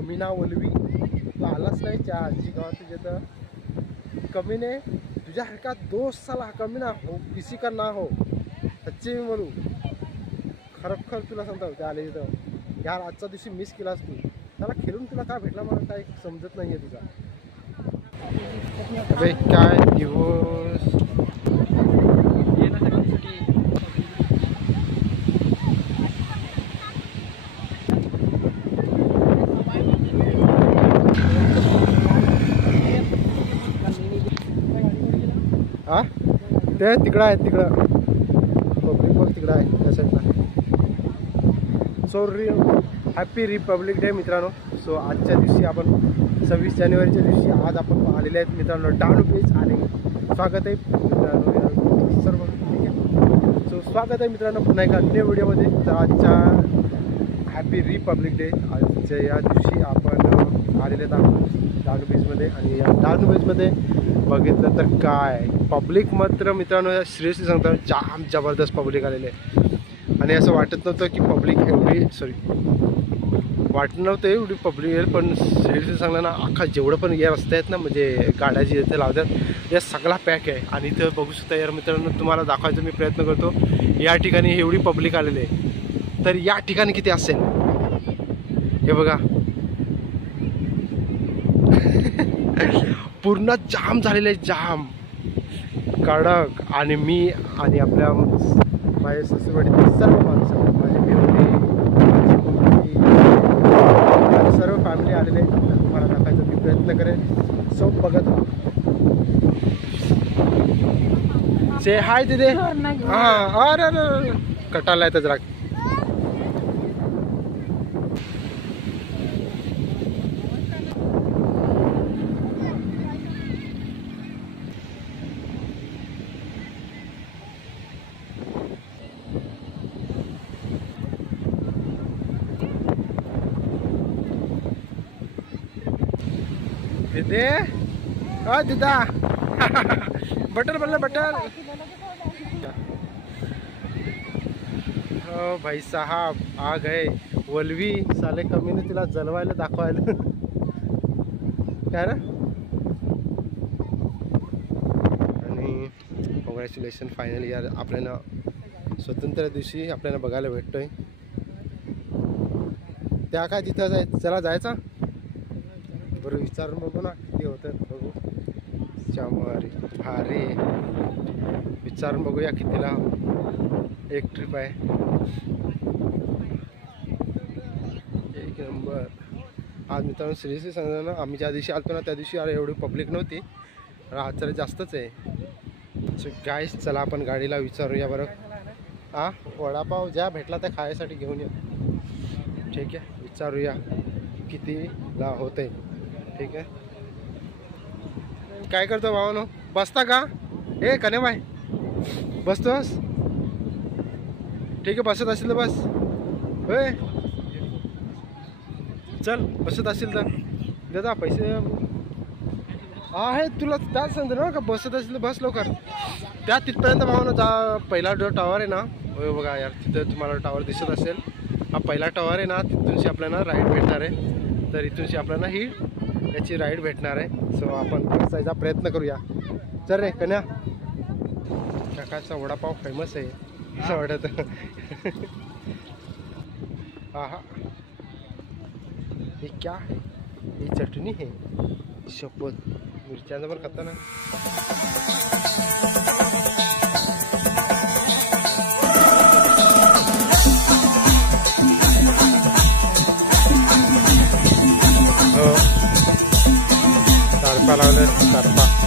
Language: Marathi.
कमीना वलवी तू आलाच नाही त्या आजी गावात तुझे तर कमीने तुझ्या हरकत दोस्त साला कमीना हो किसी का ना हो सच्ची मी बोलू खरोखर तुला सांगतो ते आले तर यार आजच्या दिवशी मिस केलास तू त्याला खेळून तुला काय भेटला मला काय समजत नाहीये तुझा अबे काय दिवस हा ते तिकडं आहे तिकडं पब्लिक बघ तिकडं आहे त्या साईडला सो हॅपी रिपब्लिक डे मित्रांनो सो आजच्या दिवशी आपण 26 जानेवारीच्या दिवशी आज आपण आलेले आहेत मित्रांनो डहाणू बीच आणि स्वागत आहे मित्रांनो सर्व ठीक आहे सो स्वागत आहे मित्रांनो पुन्हा एका न्यू व्हिडिओमध्ये तर आजच्या हॅपी रिपब्लिक डे आजच्या या दिवशी आपण आलेले आहोत डहाणू बीचमध्ये आणि या डहाणू बीचमध्ये बघितलं तर काय पब्लिक मात्र मित्रांनो सिरियसली सांगतो जाम जबरदस्त पब्लिक आलेले आहे आणि असं वाटत नव्हतं की पब्लिक एवढी वाटत नव्हतं एवढी पब्लिक येईल पण सिरियसली सांगलं ना अख्खा जेवढं पण या रस्ते आहेत ना म्हणजे गाड्या जे इथे लावतात या सगळा पॅक आहे आणि इथं बघू शकता यार मित्रांनो तुम्हाला दाखवायचा मी प्रयत्न करतो या ठिकाणी एवढी पब्लिक आलेली आहे तर या ठिकाणी किती असेल हे बघा पूर्ण जाम झालेले जाम कडक आणि मी आणि आपल्या माझ्या सासूबाईतील सर्व माणसं माझी मेमरी माझी मुलगी आणि सर्व फॅमिली आलेले तुम्हाला दाखवायचा मी प्रयत्न करेन सो बघत राहा से हाय तिथे हां अरे कटाला आहे जरा दे दिदा बटर बोल बटर हो भाई साहब आ गए वलवी साले कमीने तिला जलवायला दाखवायला काय रे आणि कॉंग्रॅच्युलेशन फायनली यार आपल्याला स्वतंत्र दिवशी आपल्याला बघायला भेटतोय त्या काय तिथं चला जायचा बरं विचारून बघू ना किती होतं बघू चामारी भारी विचारून बघूया कितीला एक ट्रिप आहे एक नंबर आज मित्रांनो सिरियसली सांगतो ना आम्ही ज्या दिवशी आलतो ना त्या दिवशी अरे एवढी पब्लिक नव्हती आज जरा जास्तच आहे सो गाईस चला आपण गाडीला विचारूया बरं हां वडापाव ज्या भेटला त्या खायसाठी घेऊन या ठीक आहे विचारूया कितीला होतंय ठीक आहे काय करतो भावानो बसता का ए कने बाय बसतोस ठीक आहे बसत असेल तर बस होय चल बसत असेल तर दादा पैसे आहे तुला त्याच सांगतो ना का बसत असेल तर बस लवकर त्या तिथपर्यंत भावानो जा पहिला जो टावर आहे ना होय बघा यार तिथं तुम्हाला टावर दिसत असेल हा पहिला टावर आहे ना तिथूनशी आपल्याला राईड भेटणार आहे तर इथूनशी आपल्याला ही याची राईड भेटणार आहे सो आपण बसायचा प्रयत्न करूया चल रे कन्या काकाचा वडापाव फेमस आहे असं वाटत हा हा ये क्या है ये चटणी है शपथ मिरच्यांचा पण खाता ना हो तारपा लावलं तारपा